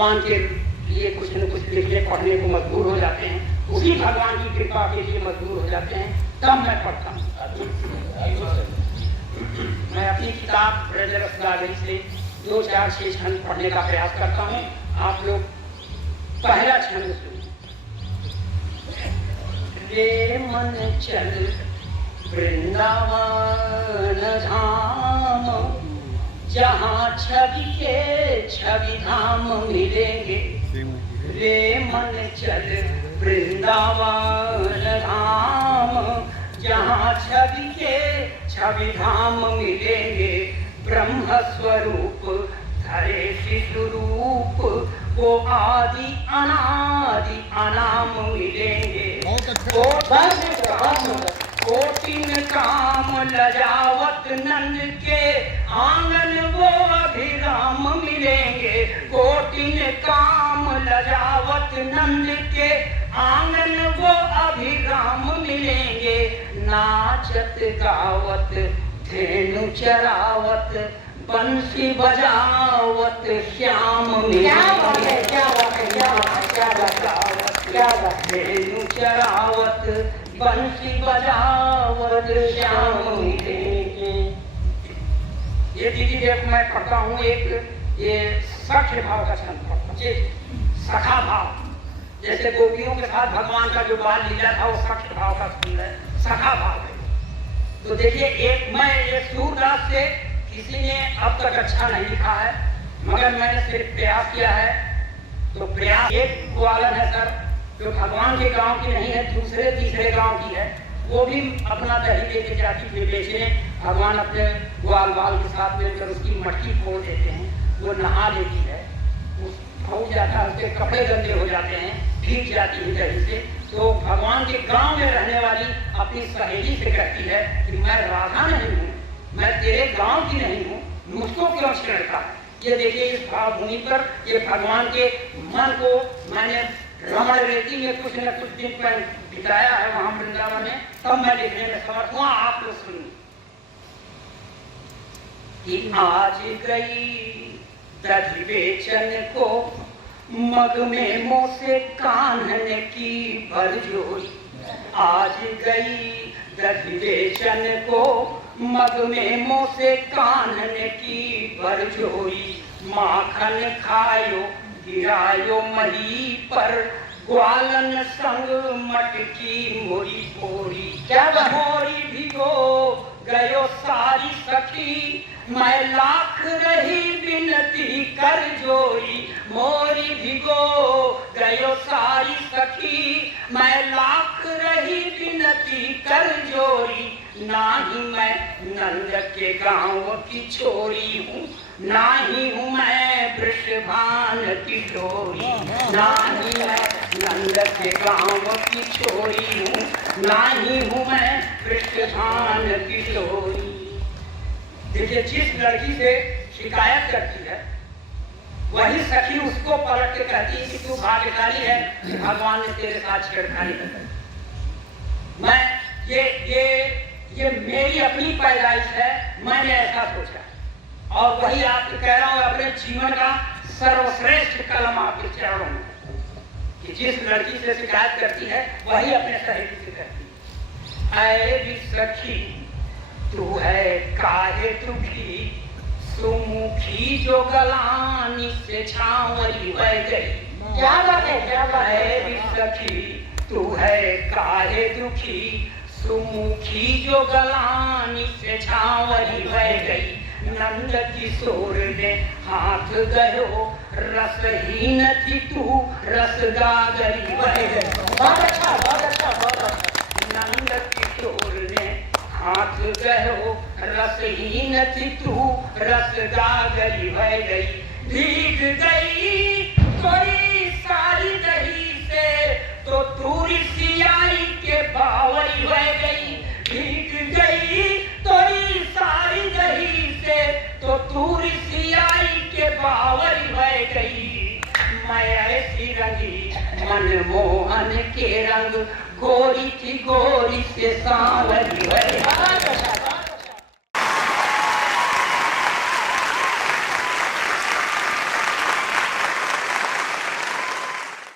भगवान के लिए कुछ न कुछ लिखने पढ़ने को मजबूर हो जाते हैं, उसी भगवान की कृपा के लिए मजबूर हो जाते हैं, तब मैं पढ़ता हूँ। मैं अपनी किताब रजरसदागरी से 2-4-6 छंद पढ़ने का प्रयास करता हूँ। आप लोग पहला छंद सुनिए। रे मन चल वृंदावन धाम, जहाँ छवि के छवि धाम मिलेंगे। रे मन चल वृंदावन धाम, जहाँ छवि के छवि धाम मिलेंगे। ब्रह्म स्वरूप धरे शिशु रूप, वो आदि अनादि अनाम मिलेंगे। कोटिन काम लजावत नंद के आंगन वो अभिराम मिलेंगे। कोटिन काम लजावत नंद के आंगन वो अभिराम मिलेंगे। नाचत गावत धेनु चरावत बंसी बजावत श्याम मिलेंगे। धेनु चरावत बंसी बजावत श्याम मिलेंगे। ये दीदी देख मैं पढ़ता हूँ, एक ये सख्य भाव का छंद पढ़ता हूँ, सखा भाव। जैसे गोपियों के साथ भगवान का जो बाल लीला था वो सख्य भाव का छंद है, सखा भाव है। तो देखिए, एक मैं ये सूरदास से किसी ने अब तक अच्छा नहीं लिखा है, मगर मैंने सिर्फ प्रयास किया है। तो प्रयास एक ग्वालन है सर, जो भगवान के गांव की नहीं है, दूसरे तीसरे गांव की है। वो भी अपना दही लेके जाती थी बेचने। भगवान अपने ग्वाल बाल के साथ मिलकर उसकी मटकी फोड़ देते हैं, वो नहा लेती है, फूट जाता है, उसके कपड़े गंदे हो जाते हैं, भीग जाती है दही से। तो भगवान के गांव में रहने वाली अपनी सहेली से कहती है कि मैं राधा नहीं हूँ, मैं तेरे गांव की नहीं हूँ, मुझको क्यों छेड़ता है। ये देखिए, इस भावभूमि पर ये भगवान के मन को मैंने रमण रेती में कुछ न कुछ दिन पर बिताया है वहां वृंदावन में, तब मैं लिखने में समर्थ हुआ। आप लोग सुनिए कि आज गई दधि बेचन को मग में मोह से कान्हन की बरजोई। आज गई दधि बेचन को मग में मोह से कान्हन की बरजोई। माखन खायो गिरायो मही पर, ग्वालन संग मटकी मोरी पोरी। क्या मोरी भिगो गयो सारी सखी, मैं लाख रही विनती कर जोई। मोरी भिगो गयो सारी सखी, मैं लाख रही विनती कर जोई। ना ही मैं नंद के गांव की छोरी हूँ, ना ही हूँ मैं वृषभान की डोरी। ना ही मैं नंद के गांव की छोरी हूँ, ना ही हूँ मैं वृषभान की डोरी। देखिए, जिस लड़की से शिकायत करती है वही सखी उसको पलट के कहती है कि तू भाग्यशाली है, भगवान ने तेरे साथ छेड़खानी कर। मैं ये मेरी अपनी पैदाइश है, मैंने ऐसा सोचा और वही आपको कह रहा हूँ। अपने जीवन का सर्वश्रेष्ठ कलम आपके चरणों में कि जिस लड़की से शिकायत करती है वही अपने सहेली से कहती है। ऐ सखी तू है काहे दुखी, सुमुखी जो गलानी से छावरी बह गई। क्या बात है, क्या बात है। सखी तू है काहे दुखी, सुमुखी जो गलानी से छावरी बह गई। नंद किशोर ने हाथ गयो, रसहीन थी तू रस गागरी बह गई। बहुत अच्छा, बहुत अच्छा, बहुत अच्छा। नंद किशोर ने हाथ गयो, रसहीन थी तू रस गागरी बह गई। भीग गई कोई सारी दही से, तो तूरी सियाई के बावरी बह गई। भीग गई तोरी सारी दही से, तो तूरी सियाई के बावरी बह गई। मैं ऐसी रंगी मनमोहन के रंग, गोरी थी गोरी से सांवरी बह गई।